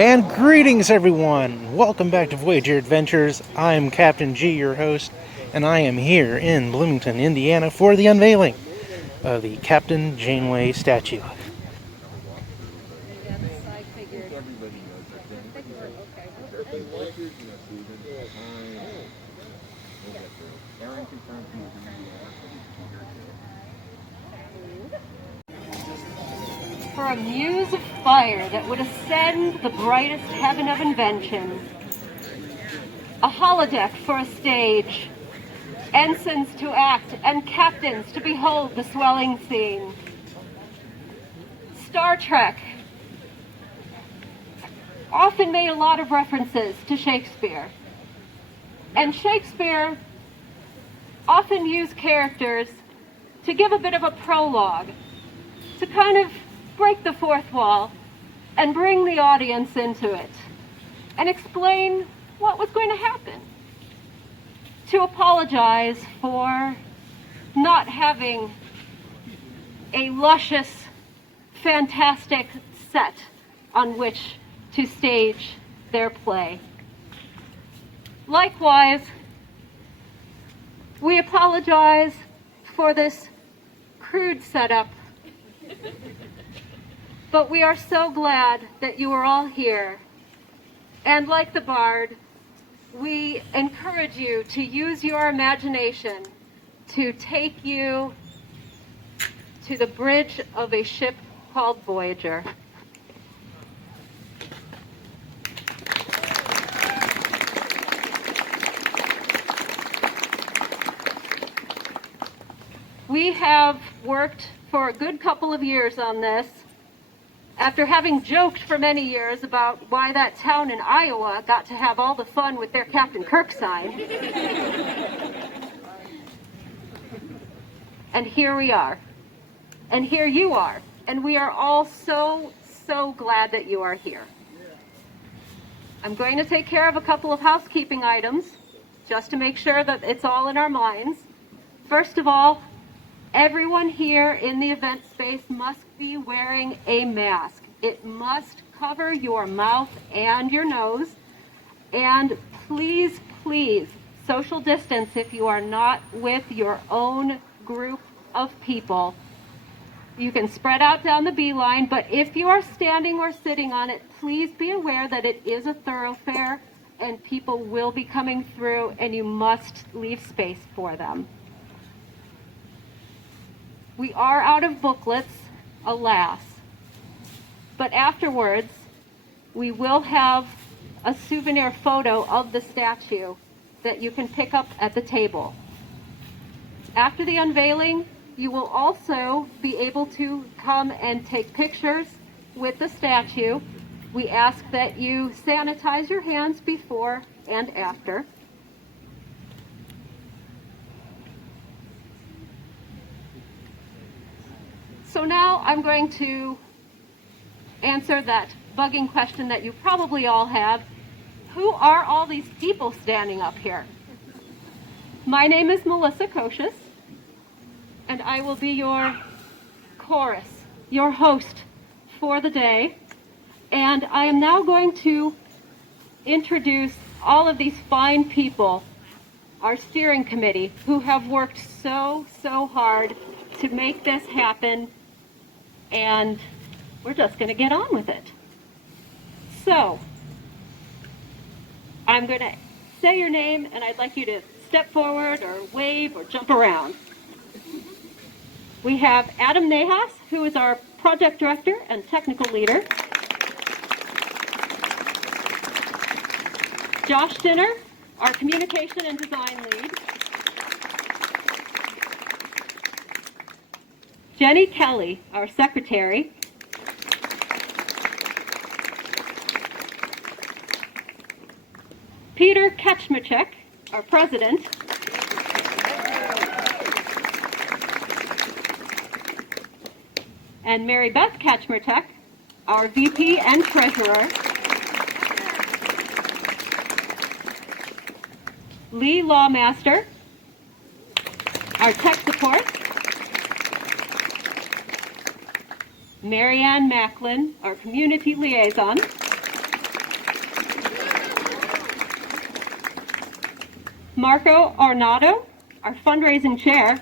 And greetings, everyone! Welcome back to Voyager Adventures. I'm Captain G, your host, and I am here in Bloomington, Indiana for the unveiling of the Captain Janeway statue. For a muse of fire that would ascend the brightest heaven of invention, a holodeck for a stage, ensigns to act and captains to behold the swelling scene. Star Trek often made a lot of references to Shakespeare, and Shakespeare often used characters to give a bit of a prologue, to kind of break the fourth wall and bring the audience into it and explain what was going to happen. To apologize for not having a luscious, fantastic set on which to stage their play. Likewise, we apologize for this crude setup, but we are so glad that you are all here. And like the Bard, we encourage you to use your imagination to take you to the bridge of a ship called Voyager. We have worked for a good couple of years on this, after having joked for many years about why that town in Iowa got to have all the fun with their Captain Kirk sign. And here we are. And here you are. And we are all so glad that you are here. I'm going to take care of a couple of housekeeping items, just to make sure that it's all in our minds. First of all, everyone here in the event space must be wearing a mask. It must cover your mouth and your nose. And please, social distance if you are not with your own group of people. You can spread out down the beeline, but if you are standing or sitting on it, please be aware that it is a thoroughfare and people will be coming through and you must leave space for them. We are out of booklets, alas, but afterwards we will have a souvenir photo of the statue that you can pick up at the table. After the unveiling, you will also be able to come and take pictures with the statue. We ask that you sanitize your hands before and after. So now I'm going to answer that bugging question that you probably all have. Who are all these people standing up here? My name is Melissa Kocius, and I will be your chorus, your host for the day. And I am now going to introduce all of these fine people, our steering committee, who have worked so hard to make this happen. And we're just going to get on with it. So, I'm going to say your name, and I'd like you to step forward or wave or jump around. We have Adam Nahas, who is our project director and technical leader. Josh Dinner, our communication and design lead. Jenny Kelly, our secretary. Peter Kaczmarczyk, our president. And Mary Beth Kaczmarczyk, our VP and treasurer. Lee Lawmaster, our tech support. Marianne Macklin, our community liaison. Marco Arnado, our fundraising chair,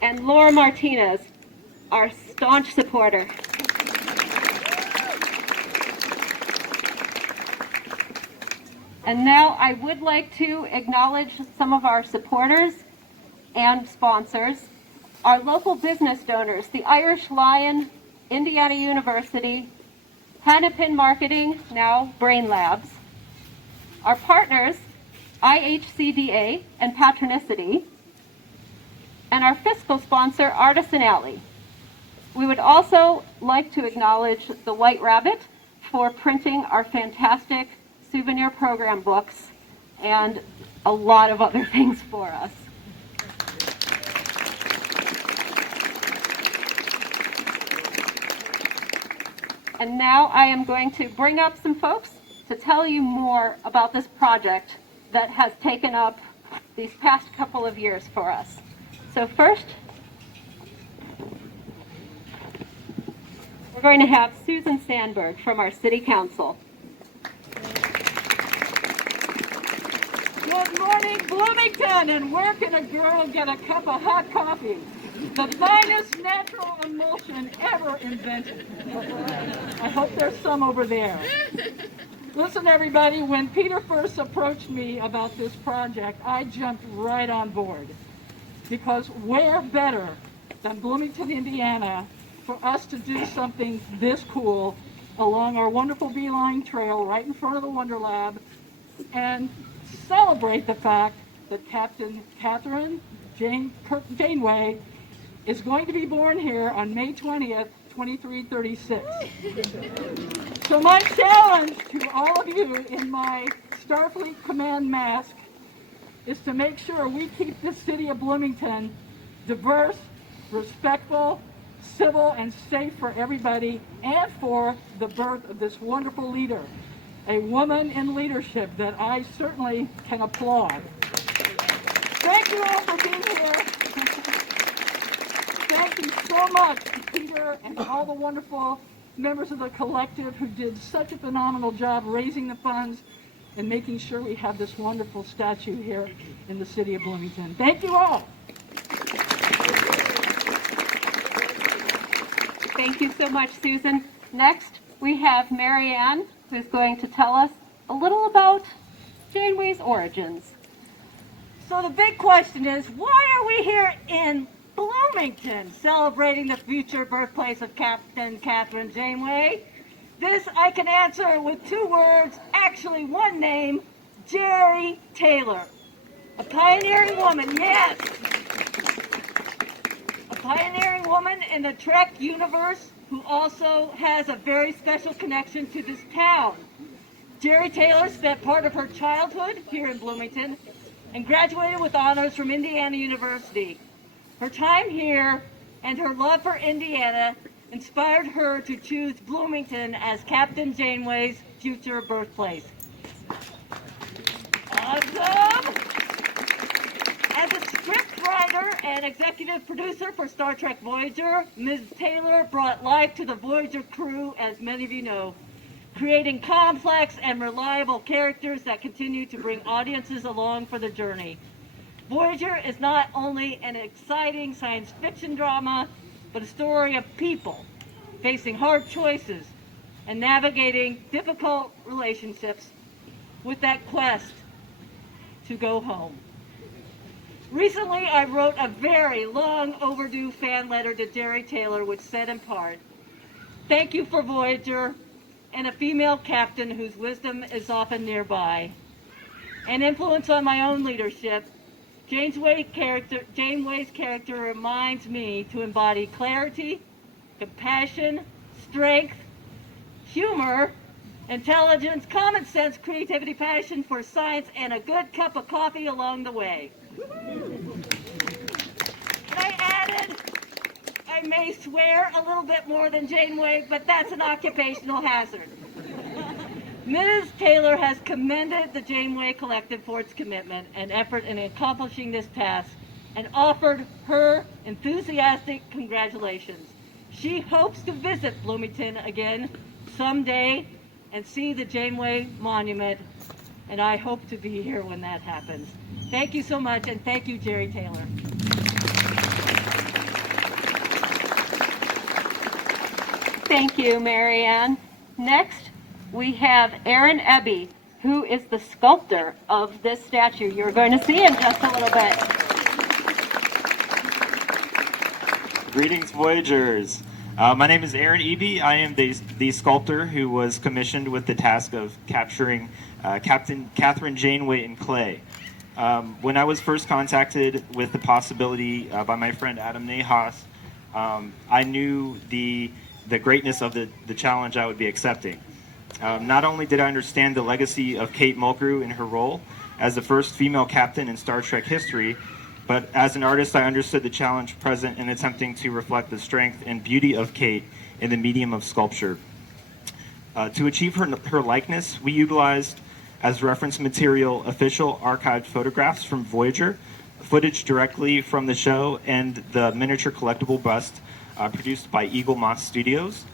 and Laura Martinez, our staunch supporter. And now I would like to acknowledge some of our supporters and sponsors, our local business donors, the Irish Lion, Indiana University, Hennepin Marketing, now Brain Labs, our partners, IHCDA and Patronicity, and our fiscal sponsor, Artisan Alley. We would also like to acknowledge the White Rabbit for printing our fantastic souvenir program books and a lot of other things for us. And now I am going to bring up some folks to tell you more about this project that has taken up these past couple of years for us. So first, we're going to have Susan Sandberg from our City Council. Good morning, Bloomington, and where can a girl get a cup of hot coffee? The finest natural emulsion ever invented. I hope there's some over there. Listen, everybody, when Peter first approached me about this project, I jumped right on board. Because where better than Bloomington, Indiana, for us to do something this cool along our wonderful Beeline Trail right in front of the Wonder Lab and celebrate the fact that Captain Catherine Jayneway is going to be born here on May 20th, 2336. So my challenge to all of you in my Starfleet Command mask is to make sure we keep this city of Bloomington diverse, respectful, civil, and safe for everybody, and for the birth of this wonderful leader, a woman in leadership that I certainly can applaud. Thank you all for being here. Thank you so much to Peter and all the wonderful members of the collective who did such a phenomenal job raising the funds and making sure we have this wonderful statue here in the city of Bloomington. Thank you all. Thank you so much, Susan. Next, we have Marianne, who's going to tell us a little about Jayneway's origins. So the big question is, why are we here in Bloomington celebrating the future birthplace of Captain Catherine Jayneway? This I can answer with two words, actually one name, Jeri Taylor. A pioneering woman, yes. A pioneering woman in the Trek universe who also has a very special connection to this town. Jeri Taylor spent part of her childhood here in Bloomington and graduated with honors from Indiana University. Her time here and her love for Indiana inspired her to choose Bloomington as Captain Jayneway's future birthplace. Awesome! As a script writer and executive producer for Star Trek Voyager, Ms. Taylor brought life to the Voyager crew, as many of you know, creating complex and reliable characters that continue to bring audiences along for the journey. Voyager is not only an exciting science fiction drama, but a story of people facing hard choices and navigating difficult relationships with that quest to go home. Recently, I wrote a very long overdue fan letter to Jeri Taylor, which said in part, "Thank you for Voyager and a female captain whose wisdom is often nearby. An influence on my own leadership, Jayneway's character reminds me to embody clarity, compassion, strength, humor, intelligence, common sense, creativity, passion for science, and a good cup of coffee along the way." I added, I may swear a little bit more than Jayneway, but that's an occupational hazard. Ms. Taylor has commended the Jayneway Collective for its commitment and effort in accomplishing this task and offered her enthusiastic congratulations. She hopes to visit Bloomington again someday and see the Janeway monument, and I hope to be here when that happens. Thank you so much, and thank you, Jerry Taylor. Thank you, Marianne. Next, we have Aaron Ebby, who is the sculptor of this statue. You're going to see in just a little bit. Greetings, Voyagers. My name is Aaron Eby. I am the sculptor who was commissioned with the task of capturing Captain Catherine Janeway in clay. When I was first contacted with the possibility by my friend Adam Nahas, I knew the greatness of the challenge I would be accepting. Not only did I understand the legacy of Kate Mulgrew in her role as the first female captain in Star Trek history, but as an artist, I understood the challenge present in attempting to reflect the strength and beauty of Kate in the medium of sculpture. To achieve her likeness, we utilized as reference material official archived photographs from Voyager, footage directly from the show, and the miniature collectible bust produced by Eagle Moss Studios.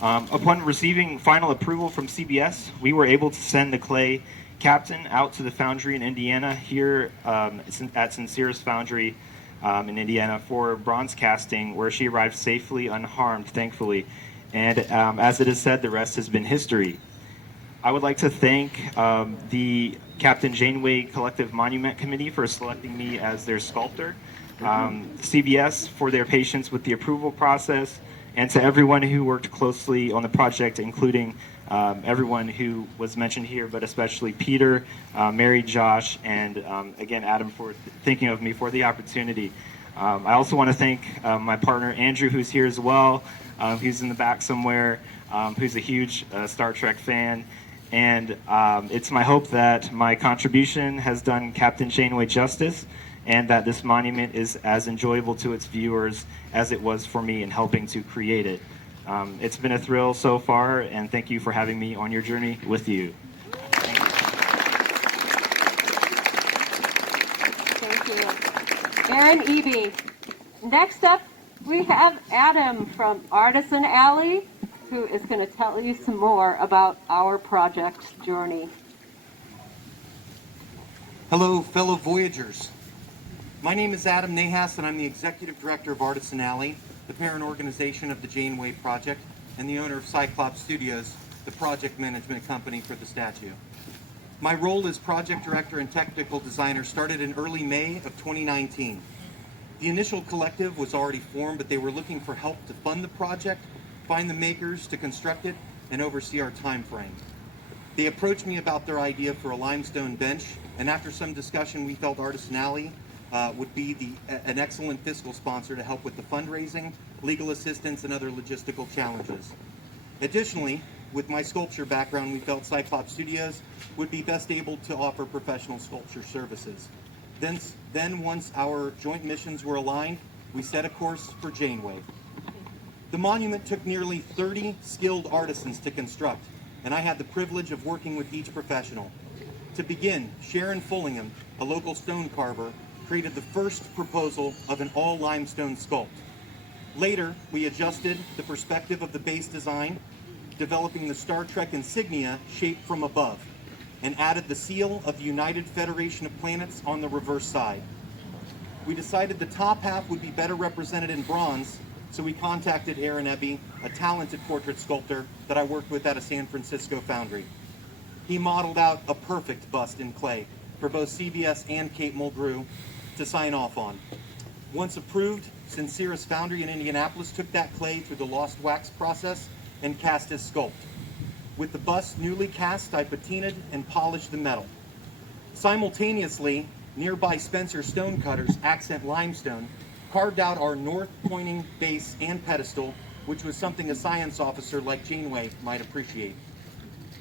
Upon receiving final approval from CBS, we were able to send the clay captain out to the foundry in Indiana here at Sincere's Foundry in Indiana for bronze casting, where she arrived safely unharmed, thankfully. And as it is said, the rest has been history. I would like to thank the Captain Janeway Collective Monument Committee for selecting me as their sculptor, CBS for their patience with the approval process, and to everyone who worked closely on the project, including everyone who was mentioned here, but especially Peter, Mary, Josh, and again, Adam, for thinking of me for the opportunity. I also want to thank my partner, Andrew, who's here as well, who's in the back somewhere, who's a huge Star Trek fan. And it's my hope that my contribution has done Captain Janeway justice, and that this monument is as enjoyable to its viewers as it was for me in helping to create it. It's been a thrill so far, and thank you for having me on your journey with you. Thank you. Aaron Eby. Next up, we have Adam from Artisan Alley, who is going to tell you some more about our project journey. Hello, fellow Voyagers. My name is Adam Nahas, and I'm the Executive Director of Artisan Alley, the parent organization of the Jayneway project, and the owner of Cyclops Studios, the project management company for the statue. My role as project director and technical designer started in early May of 2019. The initial collective was already formed, but they were looking for help to fund the project, find the makers to construct it, and oversee our time frame. They approached me about their idea for a limestone bench, and after some discussion, we felt Artisan Alley would be an excellent fiscal sponsor to help with the fundraising, legal assistance, and other logistical challenges. Additionally, with my sculpture background, we felt Cyclops Studios would be best able to offer professional sculpture services. Then once our joint missions were aligned, we set a course for Jayneway. The monument took nearly 30 skilled artisans to construct, and I had the privilege of working with each professional. To begin, Sharon Fullingham, a local stone carver, created the first proposal of an all-limestone sculpt. Later, we adjusted the perspective of the base design, developing the Star Trek insignia shaped from above, and added the seal of the United Federation of Planets on the reverse side. We decided the top half would be better represented in bronze, so we contacted Aaron Eby, a talented portrait sculptor that I worked with at a San Francisco foundry. He modeled out a perfect bust in clay for both CBS and Kate Mulgrew to sign off on. Once approved, Sincere's Foundry in Indianapolis took that clay through the lost wax process and cast his sculpt. With the bust newly cast, I patinaed and polished the metal. Simultaneously, nearby Spencer Stonecutters Accent Limestone carved out our north-pointing base and pedestal, which was something a science officer like Jayneway might appreciate.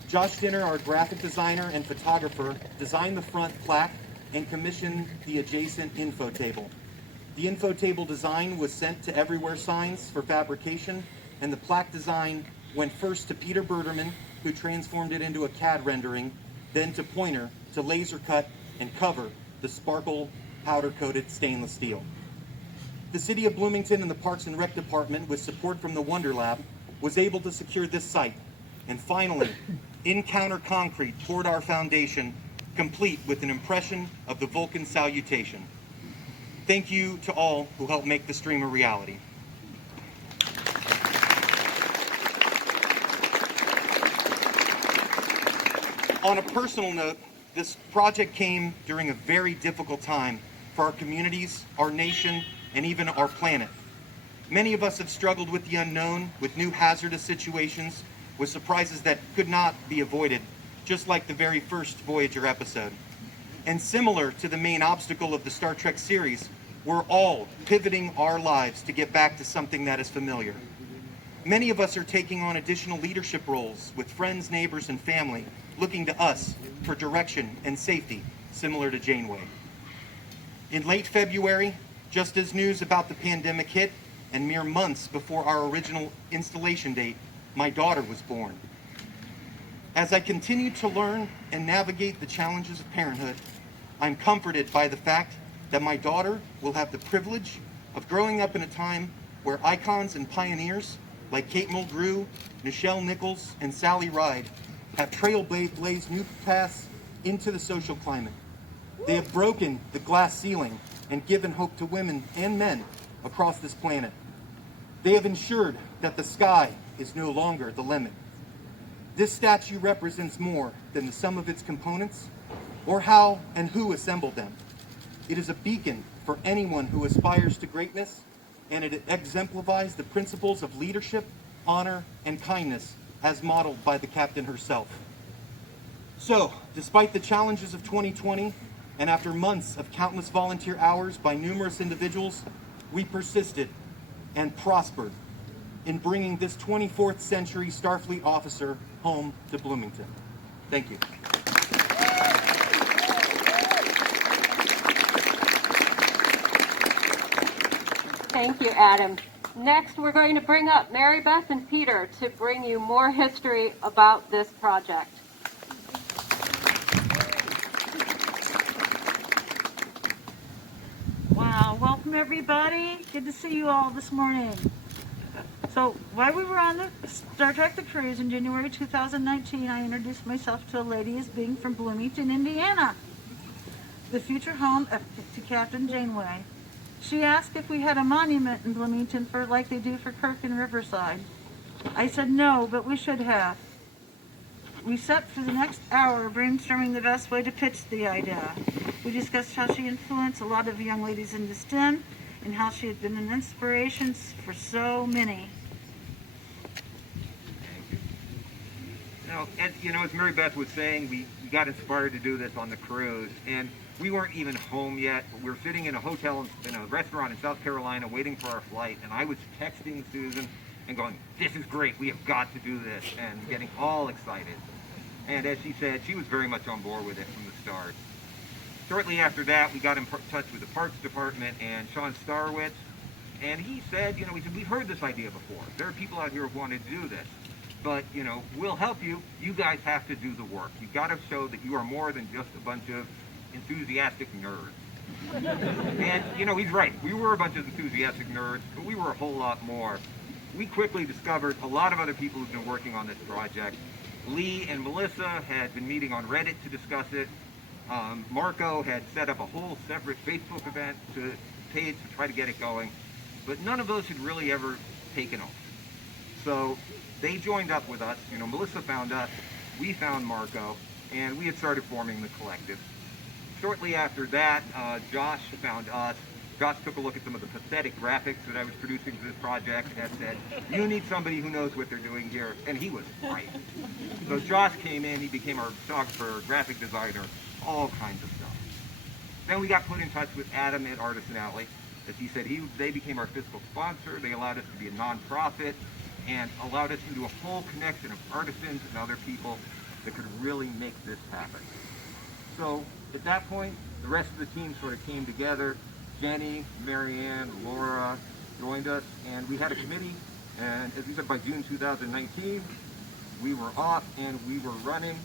Josh Dinner, our graphic designer and photographer, designed the front plaque and commissioned the adjacent info table. The info table design was sent to Everywhere Signs for fabrication, and the plaque design went first to Peter Berderman, who transformed it into a CAD rendering, then to Pointer to laser cut and cover the sparkle powder-coated stainless steel. The City of Bloomington and the Parks and Rec Department, with support from the Wonder Lab, was able to secure this site, And finally, Encounter Concrete poured our foundation, complete with an impression of the Vulcan salutation. Thank you to all who helped make the stream a reality. On a personal note, this project came during a very difficult time for our communities, our nation, and even our planet. Many of us have struggled with the unknown, with new hazardous situations, with surprises that could not be avoided, just like the very first Voyager episode. And similar to the main obstacle of the Star Trek series, we're all pivoting our lives to get back to something that is familiar. Many of us are taking on additional leadership roles with friends, neighbors, and family, looking to us for direction and safety, similar to Janeway. In late February, just as news about the pandemic hit, and mere months before our original installation date, my daughter was born. As I continue to learn and navigate the challenges of parenthood, I'm comforted by the fact that my daughter will have the privilege of growing up in a time where icons and pioneers like Kate Mulgrew, Nichelle Nichols, and Sally Ride have trailblazed new paths into the social climate. They have broken the glass ceiling and given hope to women and men across this planet. They have ensured that the sky is no longer the limit. This statue represents more than the sum of its components or how and who assembled them. It is a beacon for anyone who aspires to greatness, and it exemplifies the principles of leadership, honor, and kindness as modeled by the captain herself. So, despite the challenges of 2020, and after months of countless volunteer hours by numerous individuals, we persisted and prospered in bringing this 24th century Starfleet officer home to Bloomington. Thank you. Thank you, Adam. Next, we're going to bring up Mary Beth and Peter to bring you more history about this project. Wow, welcome everybody. Good to see you all this morning. So while we were on the Star Trek The Cruise in January 2019, I introduced myself to a lady as being from Bloomington, Indiana, the future home to Captain Jayneway. She asked if we had a monument in Bloomington for like they do for Kirk and Riverside. I said no, but we should have. We sat for the next hour brainstorming the best way to pitch the idea. We discussed how she influenced a lot of young ladies into STEM and how she had been an inspiration for so many. As Mary Beth was saying, we got inspired to do this on the cruise, and we weren't even home yet. We were sitting in a hotel, in a restaurant in South Carolina, waiting for our flight, and I was texting Susan and going, "This is great, we have got to do this," and getting all excited. And as she said, she was very much on board with it from the start. Shortly after that, we got in touch with the Parks Department and Sean Starwitz, and he said, we've heard this idea before. There are people out here who wanted to do this. But, we'll help you. You guys have to do the work. You've got to show that you are more than just a bunch of enthusiastic nerds. And, he's right. We were a bunch of enthusiastic nerds, but we were a whole lot more. We quickly discovered a lot of other people who've been working on this project. Lee and Melissa had been meeting on Reddit to discuss it. Marco had set up a whole separate Facebook event page to try to get it going. But none of those had really ever taken off. So they joined up with us. Melissa found us, we found Marco, and we had started forming the collective. Shortly after that, Josh found us. Josh took a look at some of the pathetic graphics that I was producing for this project and said, "You need somebody who knows what they're doing here," and he was right. So Josh came in, he became our photographer, graphic designer, all kinds of stuff. Then we got put in touch with Adam at Artisan Alley. As he said, they became our fiscal sponsor. They allowed us to be a nonprofit and allowed us into a whole connection of artisans and other people that could really make this happen. So at that point, the rest of the team sort of came together. Jenny, Marianne, Laura joined us, and we had a committee, and as we said, by June 2019, we were off and we were running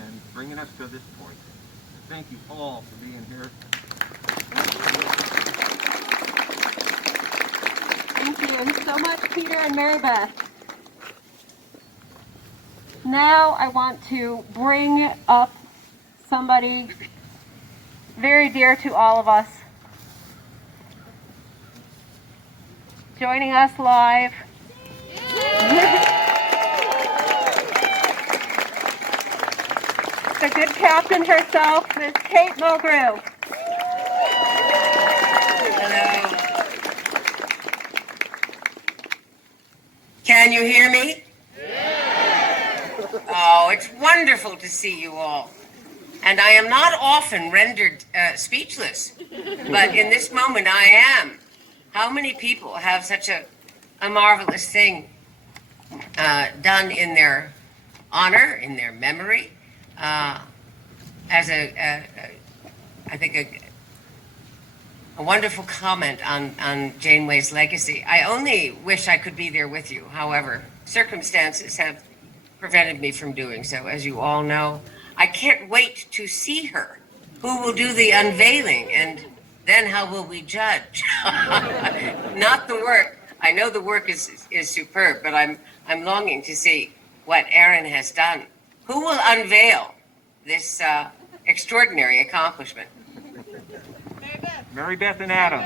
and bringing us to this point. Thank you all for being here. Thank you so much, Peter and Mary Beth. Now I want to bring up somebody very dear to all of us. Joining us live. The good captain herself, Miss Kate Mulgrew. Hello. Can you hear me? Oh, it's wonderful to see you all. And I am not often rendered speechless, but in this moment I am. How many people have such a marvelous thing done in their honor, in their memory, as I think a wonderful comment on Jayneway's legacy. I only wish I could be there with you. However, circumstances have prevented me from doing so, as you all know. I can't wait to see her. Who will do the unveiling, and then how will we judge? Not the work. I know the work is superb, but I'm longing to see what Erin has done. Who will unveil this extraordinary accomplishment? Mary Beth and Adam.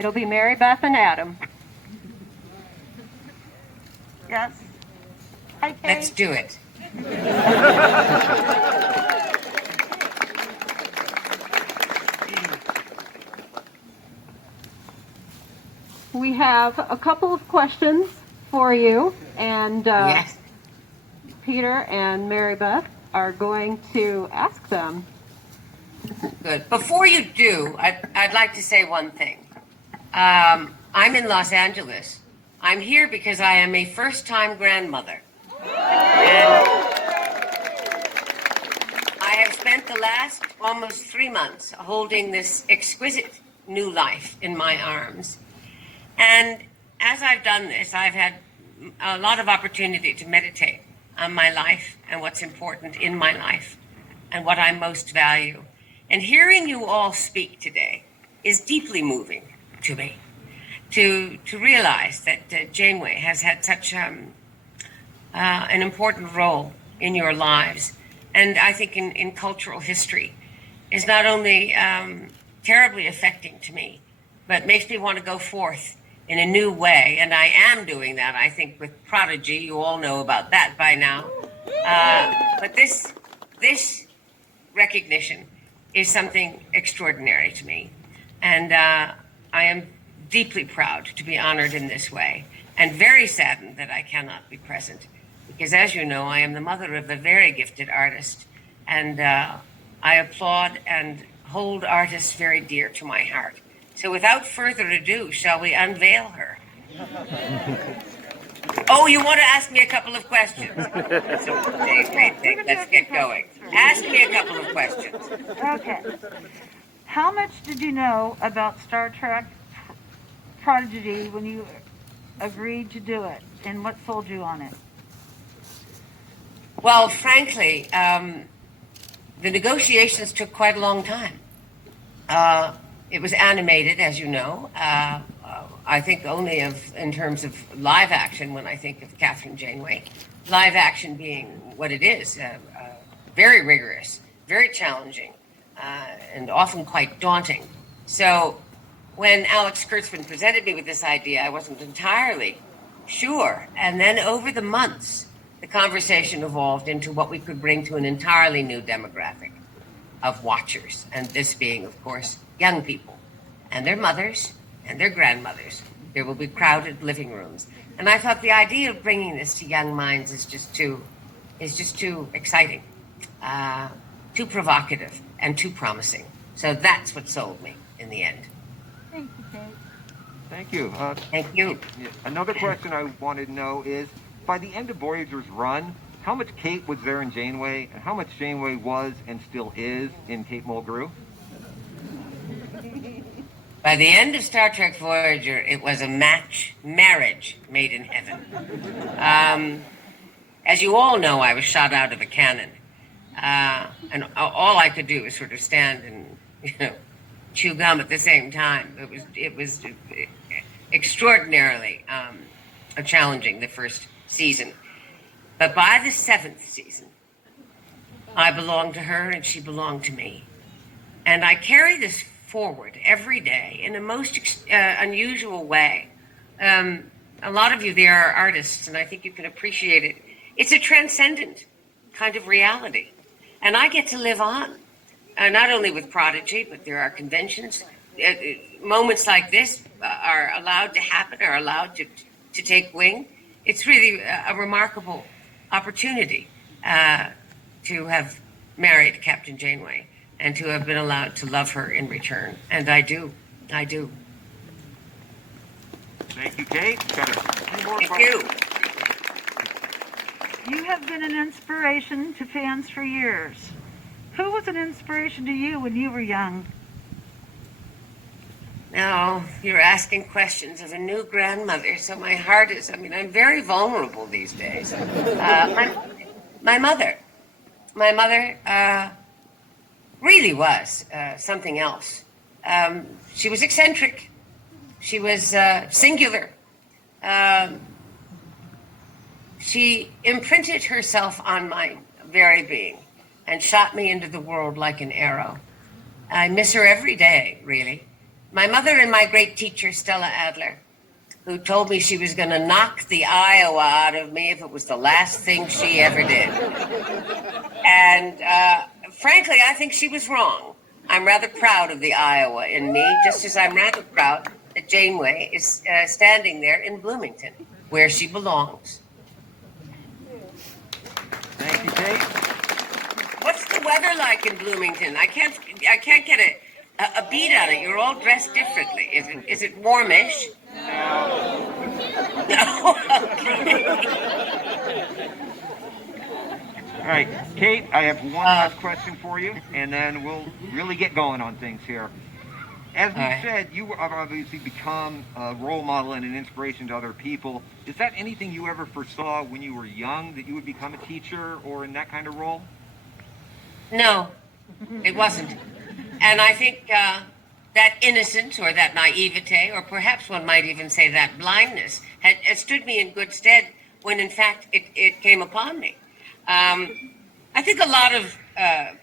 It'll be Mary Beth and Adam. Yes. Hi, Kate. Let's do it. We have a couple of questions for you, and Yes. Peter and Mary Beth are going to ask them. Good. Before you do, I'd like to say one thing. I'm in Los Angeles. I'm here because I am a first-time grandmother. And I have spent the last almost 3 months holding this exquisite new life in my arms. And as I've done this, I've had a lot of opportunity to meditate on my life and what's important in my life and what I most value. And hearing you all speak today is deeply moving to me, to realize that Jayneway has had such an important role in your lives, and I think in cultural history, is not only terribly affecting to me, but makes me want to go forth in a new way, and I am doing that, I think, with Prodigy. You all know about that by now. But this recognition is something extraordinary to me, and I am deeply proud to be honored in this way, and very saddened that I cannot be present, because as you know, I am the mother of a very gifted artist, and I applaud and hold artists very dear to my heart. So without further ado, shall we unveil her? Oh, you want to ask me a couple of questions? So, let's get going. Ask me a couple of questions. Okay. How much did you know about Star Trek Prodigy when you agreed to do it, and what sold you on it? Well, frankly, the negotiations took quite a long time. It was animated, as you know. I think only in terms of live action when I think of Catherine Jayneway. Live action being what it is, very rigorous, very challenging, and often quite daunting. So when Alex Kurtzman presented me with this idea, I wasn't entirely sure. And then over the months, the conversation evolved into what we could bring to an entirely new demographic of watchers. And this being, of course, young people and their mothers and their grandmothers. There will be crowded living rooms. And I thought the idea of bringing this to young minds is just too exciting, too provocative, and too promising. So that's what sold me in the end. Thank you, Kate. Thank you. Thank you. Another question I wanted to know is, by the end of Voyager's run, how much Kate was there in Jayneway, and how much Jayneway was and still is in Kate Mulgrew? By the end of Star Trek Voyager, it was a marriage made in heaven. As you all know, I was shot out of a cannon. And all I could do was sort of stand and, chew gum at the same time. It was extraordinarily challenging, the first season. But by the 7th season, I belonged to her and she belonged to me. And I carry this forward every day in a most unusual way. A lot of you there are artists, and I think you can appreciate it. It's a transcendent kind of reality. And I get to live on, not only with Prodigy, but there are conventions. Moments like this are allowed to happen, are allowed to take wing. It's really a remarkable opportunity to have married Captain Jayneway and to have been allowed to love her in return. And I do. Thank you, Kate. Got a few more Thank questions. You have been an inspiration to fans for years. Who was an inspiration to you when you were young? Now, you're asking questions of a new grandmother, so my heart is, I'm very vulnerable these days. My mother really was something else. She was eccentric. She was singular. She imprinted herself on my very being and shot me into the world like an arrow. I miss her every day, really. My mother and my great teacher, Stella Adler, who told me she was going to knock the Iowa out of me if it was the last thing she ever did. And frankly, I think she was wrong. I'm rather proud of the Iowa in me, just as I'm rather proud that Jayneway is standing there in Bloomington, where she belongs. Thank you, Kate. What's the weather like in Bloomington? I can't get a beat on it. You're all dressed differently. Is it warmish? No. All right, Kate, I have one last question for you, and then we'll really get going on things here. As we said, you have obviously become a role model and an inspiration to other people. Is that anything you ever foresaw when you were young, that you would become a teacher or in that kind of role? No, it wasn't. And I think that innocence or that naivete, or perhaps one might even say that blindness, had stood me in good stead when, in fact, it came upon me. I think a lot of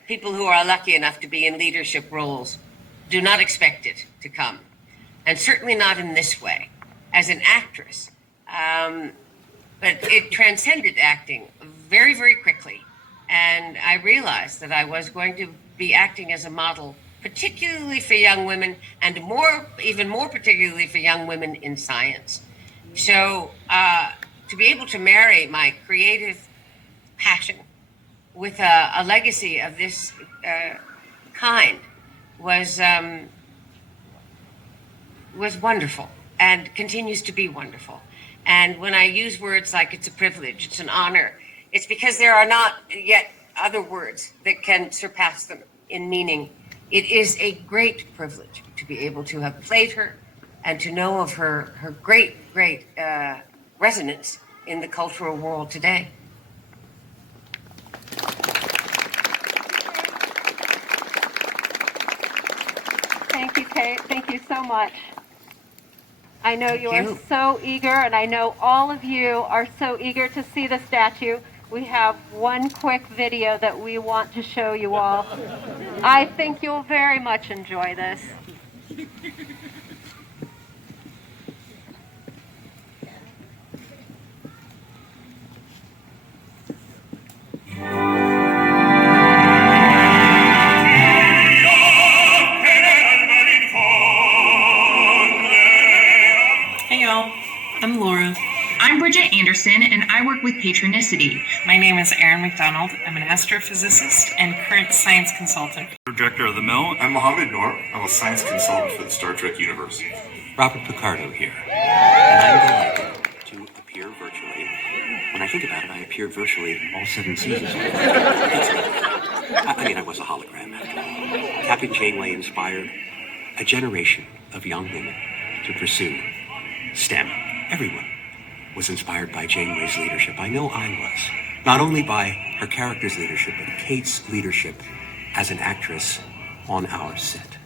people who are lucky enough to be in leadership roles do not expect it to come, and certainly not in this way. As an actress, but it transcended acting very, very quickly, and I realized that I was going to be acting as a model, particularly for young women, and even more particularly for young women in science. So to be able to marry my creative passion with a legacy of this kind was wonderful and continues to be wonderful. And when I use words like it's a privilege, it's an honor, it's because there are not yet other words that can surpass them in meaning. It is a great privilege to be able to have played her and to know of her great resonance in the cultural world today. Thank you, Kate. Thank you so much. I know you are so eager, and I know all of you are so eager to see the statue. We have one quick video that we want to show you all. I think you'll very much enjoy this. I'm Laura. I'm Bridget Anderson, and I work with Patronicity. My name is Erin McDonald. I'm an astrophysicist and current science consultant. Director of the Mill. I'm Mohammed Noor. I'm a science consultant for the Star Trek universe. Robert Picardo here. And I'm delighted to appear virtually. When I think about it, I appeared virtually all 7 seasons. I was a hologram after all. Captain Jayneway inspired a generation of young women to pursue STEM. Everyone was inspired by Jayneway's leadership. I know I was. Not only by her character's leadership, but Kate's leadership as an actress on our set.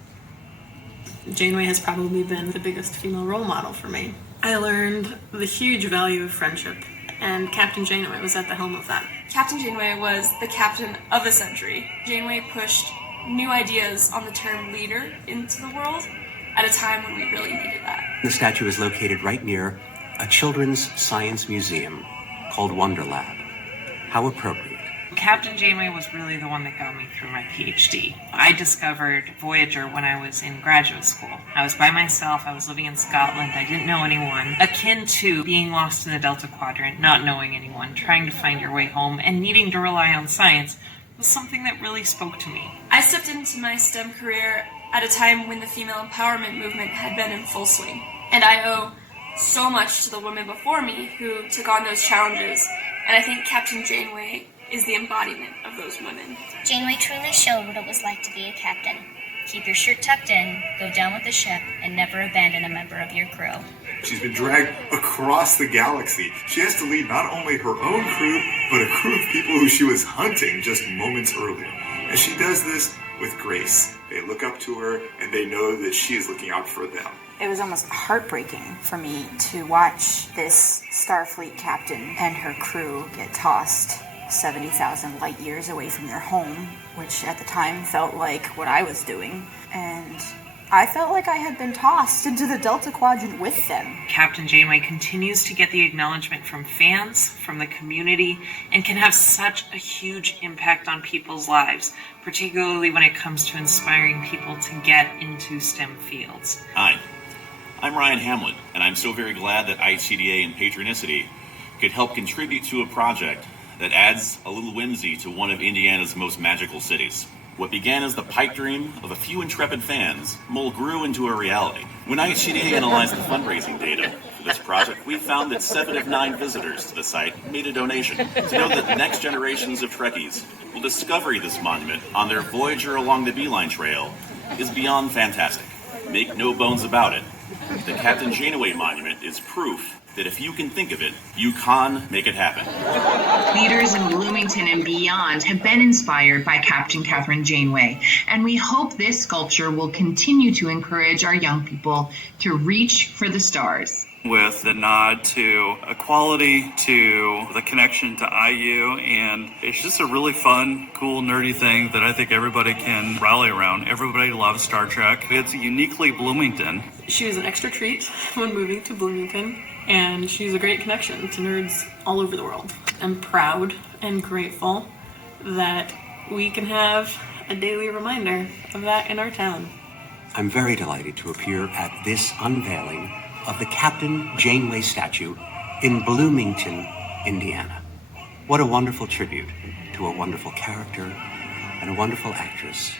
Jayneway has probably been the biggest female role model for me. I learned the huge value of friendship and Captain Jayneway was at the helm of that. Captain Jayneway was the captain of the century. Jayneway pushed new ideas on the term leader into the world at a time when we really needed that. The statue is located right near a children's science museum called Wonder Lab. How appropriate. Captain Jayneway was really the one that got me through my PhD. I discovered Voyager when I was in graduate school. I was by myself, I was living in Scotland, I didn't know anyone. Akin to being lost in the Delta Quadrant, not knowing anyone, trying to find your way home, and needing to rely on science was something that really spoke to me. I stepped into my STEM career at a time when the female empowerment movement had been in full swing. And I owe so much to the women before me who took on those challenges. And I think Captain Jayneway is the embodiment of those women. Jayneway truly showed what it was like to be a captain. Keep your shirt tucked in, go down with the ship, and never abandon a member of your crew. She's been dragged across the galaxy. She has to lead not only her own crew, but a crew of people who she was hunting just moments earlier. And she does this with grace. They look up to her, and they know that she is looking out for them. It was almost heartbreaking for me to watch this Starfleet captain and her crew get tossed 70,000 light years away from their home, which at the time felt like what I was doing. And I felt like I had been tossed into the Delta Quadrant with them. Captain Jayneway continues to get the acknowledgement from fans, from the community, and can have such a huge impact on people's lives, particularly when it comes to inspiring people to get into STEM fields. Hi, I'm Ryan Hamlet, and I'm so very glad that ICDA and Patronicity could help contribute to a project that adds a little whimsy to one of Indiana's most magical cities. What began as the pipe dream of a few intrepid fans grew into a reality. When ICDA analyzed the fundraising data for this project, we found that 7 of 9 visitors to the site made a donation. To know that the next generations of Trekkies will discover this monument on their Voyager along the Beeline Trail is beyond fantastic. Make no bones about it, the Captain Jayneway Monument is proof that if you can think of it, you can make it happen. Leaders in Bloomington and beyond have been inspired by Captain Catherine Jayneway, and we hope this sculpture will continue to encourage our young people to reach for the stars. With the nod to equality, to the connection to IU, and it's just a really fun, cool, nerdy thing that I think everybody can rally around. Everybody loves Star Trek. It's uniquely Bloomington. She was an extra treat when moving to Bloomington, and she's a great connection to nerds all over the world. I'm proud and grateful that we can have a daily reminder of that in our town. I'm very delighted to appear at this unveiling of the Captain Jayneway statue in Bloomington, Indiana. What a wonderful tribute to a wonderful character and a wonderful actress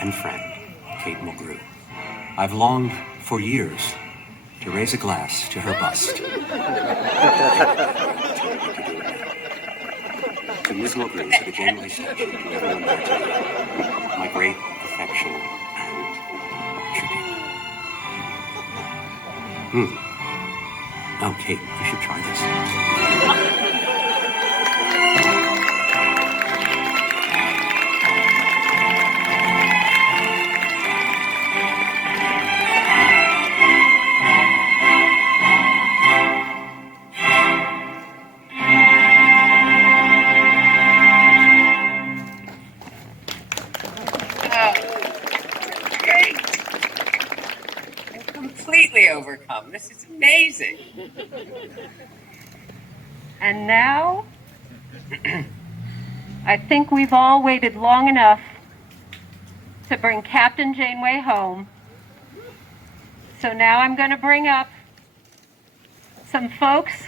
and friend, Kate Mulgrew. I've longed for years to raise a glass to her bust. To Ms. Mulgrew, to the Jayneway statue, to everyone there today, my great affection and tribute. Oh, Kate, you should try this. Completely overcome. This is amazing. And now, I think we've all waited long enough to bring Captain Jayneway home. So now I'm going to bring up some folks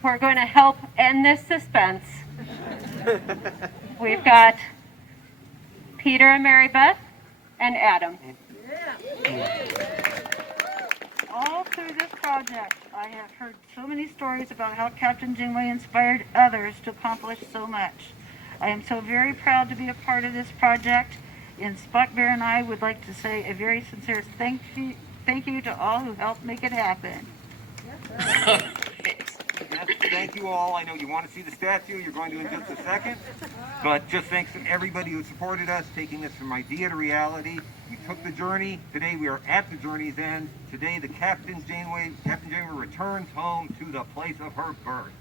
who are going to help end this suspense. We've got Peter and Mary Beth and Adam. All through this project, I have heard so many stories about how Captain Jayneway inspired others to accomplish so much. I am so very proud to be a part of this project, and Spock Bear and I would like to say a very sincere thank you to all who helped make it happen. Thank you all. I know you want to see the statue. You're going to in just a second. But just thanks to everybody who supported us, taking this from idea to reality. We took the journey. Today we are at the journey's end. Today the Captain Jayneway returns home to the place of her birth.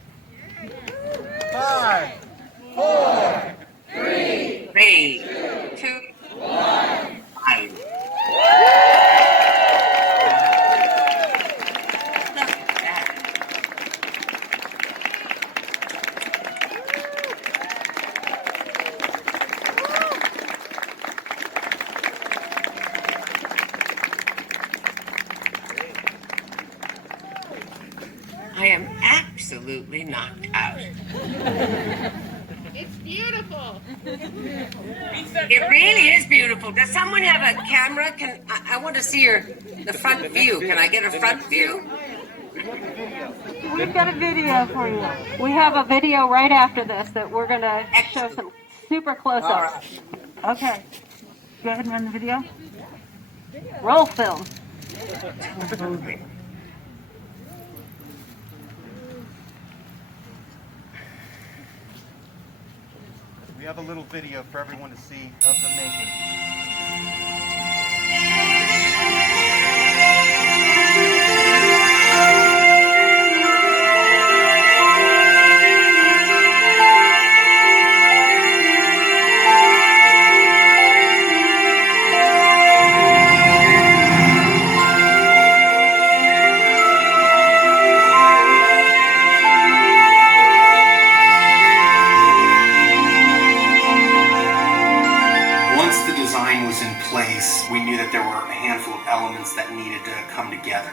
absolutely knocked out. It's beautiful. It really is beautiful. Does someone have a camera? I want to see the front view. Can I get a front view? We've got a video for you. We have a video right after this that we're going to show some super close-ups. Okay. Go ahead and run the video. Roll film. We have a little video for everyone to see of the making. We knew that there were a handful of elements that needed to come together.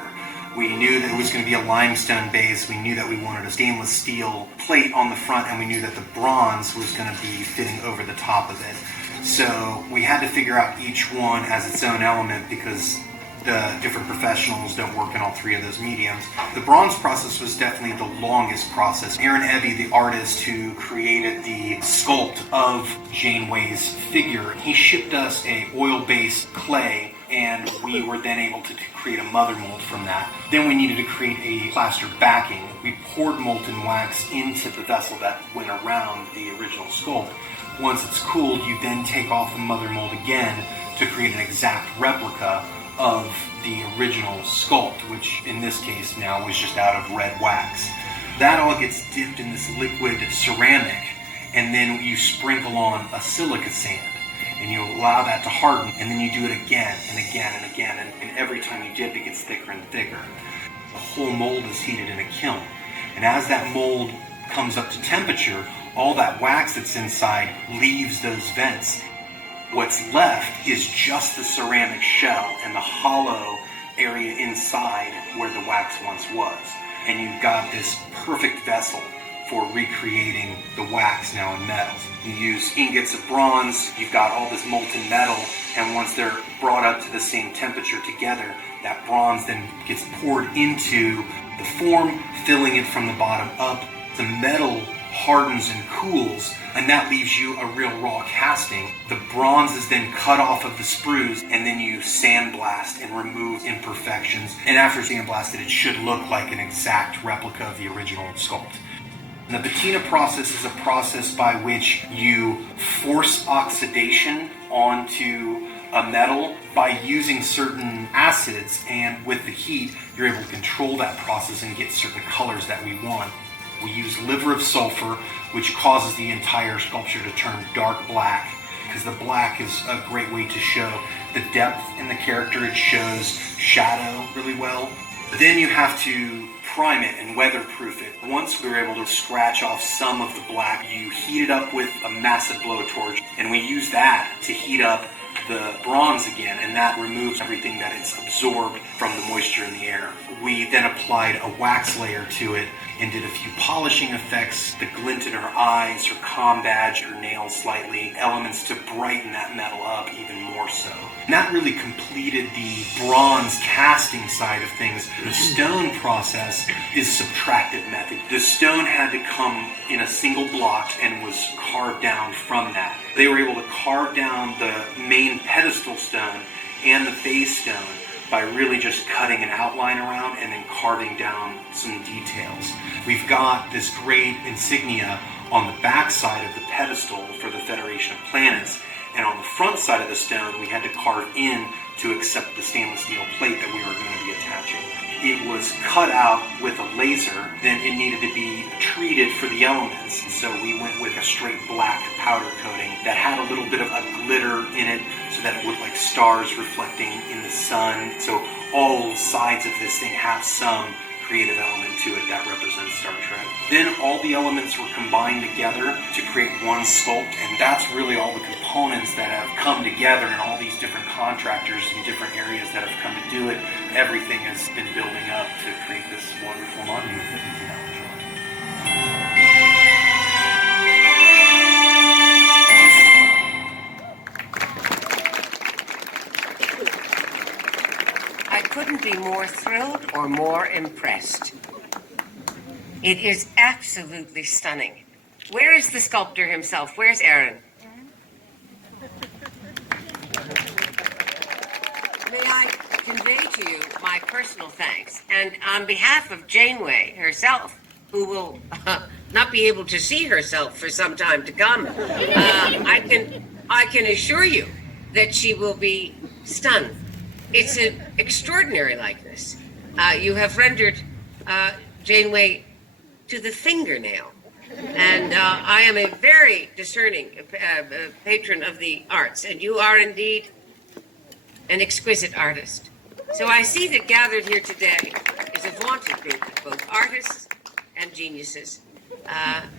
We knew that it was going to be a limestone base. We knew that we wanted a stainless steel plate on the front, and we knew that the bronze was going to be fitting over the top of it. So we had to figure out each one as its own element because the different professionals don't work in all three of those mediums. The bronze process was definitely the longest process. Aaron Ebby, the artist who created the sculpt of Jayneway's figure, he shipped us a oil-based clay, and we were then able to create a mother mold from that. Then we needed to create a plaster backing. We poured molten wax into the vessel that went around the original sculpt. Once it's cooled, you then take off the mother mold again to create an exact replica of the original sculpt, which in this case now was just out of red wax. That all gets dipped in this liquid ceramic, and then you sprinkle on a silica sand, and you allow that to harden, and then you do it again and again and again, and every time you dip it gets thicker and thicker. The whole mold is heated in a kiln, and as that mold comes up to temperature, all that wax that's inside leaves those vents. What's left is just the ceramic shell and the hollow area inside where the wax once was. And you've got this perfect vessel for recreating the wax now in metals. You use ingots of bronze, you've got all this molten metal, and once they're brought up to the same temperature together, that bronze then gets poured into the form, filling it from the bottom up. The metal hardens and cools, and that leaves you a real raw casting. The bronze is then cut off of the sprues, and then you sandblast and remove imperfections. And after sandblasted, it should look like an exact replica of the original sculpt. And the patina process is a process by which you force oxidation onto a metal by using certain acids, and with the heat, you're able to control that process and get certain colors that we want. We use liver of sulfur, which causes the entire sculpture to turn dark black, because the black is a great way to show the depth in the character. It shows shadow really well. But then you have to prime it and weatherproof it. Once we were able to scratch off some of the black, you heat it up with a massive blowtorch, and we use that to heat up the bronze again, and that removes everything that it's absorbed from the moisture in the air. We then applied a wax layer to it and did a few polishing effects, the glint in her eyes, her comm badge, her nails slightly, elements to brighten that metal up even more so. And that really completed the bronze casting side of things. The stone process is a subtractive method. The stone had to come in a single block and was carved down from that. They were able to carve down the main pedestal stone and the base stone by really just cutting an outline around and then carving down some details. We've got this great insignia on the back side of the pedestal for the Federation of Planets, and on the front side of the stone we had to carve in to accept the stainless steel plate that we were going to be attaching. It was cut out with a laser, then it needed to be treated for the elements, so we went with a straight black powder coating that had a little bit of a glitter in it so that it looked like stars reflecting in the sun. So all sides of this thing have some creative element to it that represents Star Trek. Then all the elements were combined together to create one sculpt, and that's really all the components that have come together, and all these different contractors in different areas that have come to do it. Everything has been building up to create this wonderful monument that we can now enjoy. or more impressed. It is absolutely stunning. Where is the sculptor himself? Where's Aaron? May I convey to you my personal thanks, and on behalf of Jayneway herself, who will not be able to see herself for some time to come, I can assure you that she will be stunned. It's an extraordinary likeness. You have rendered Jayneway to the fingernail. And I am a very discerning patron of the arts, and you are indeed an exquisite artist. So I see that gathered here today is a vaunted group of both artists and geniuses,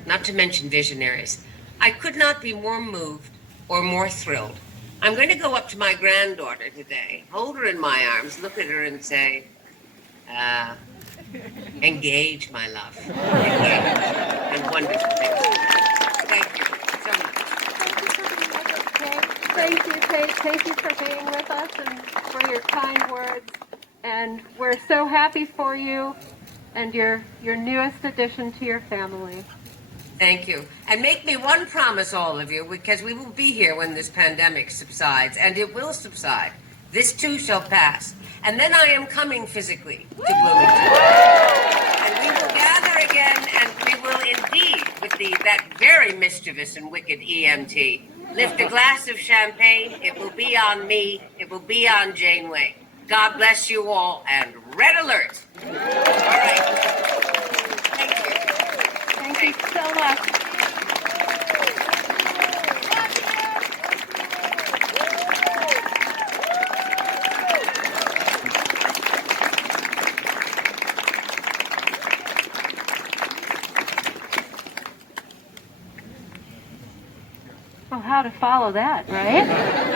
not to mention visionaries. I could not be more moved or more thrilled. I'm going to go up to my granddaughter today, hold her in my arms, look at her and say, engage, my love. Engage. And wonderful things. Thank you so much. Thank you, Kate. Thank you for being with us and for your kind words. And we're so happy for you and your newest addition to your family. Thank you. And make me one promise, all of you, because we will be here when this pandemic subsides, and it will subside. This too shall pass. And then I am coming physically to Bloomington. And we will gather again, and we will indeed, with that very mischievous and wicked EMT, lift a glass of champagne. It will be on me. It will be on Jayneway. God bless you all, and red alert. All right. Thank you. Thank you so much. Well, how to follow that, right?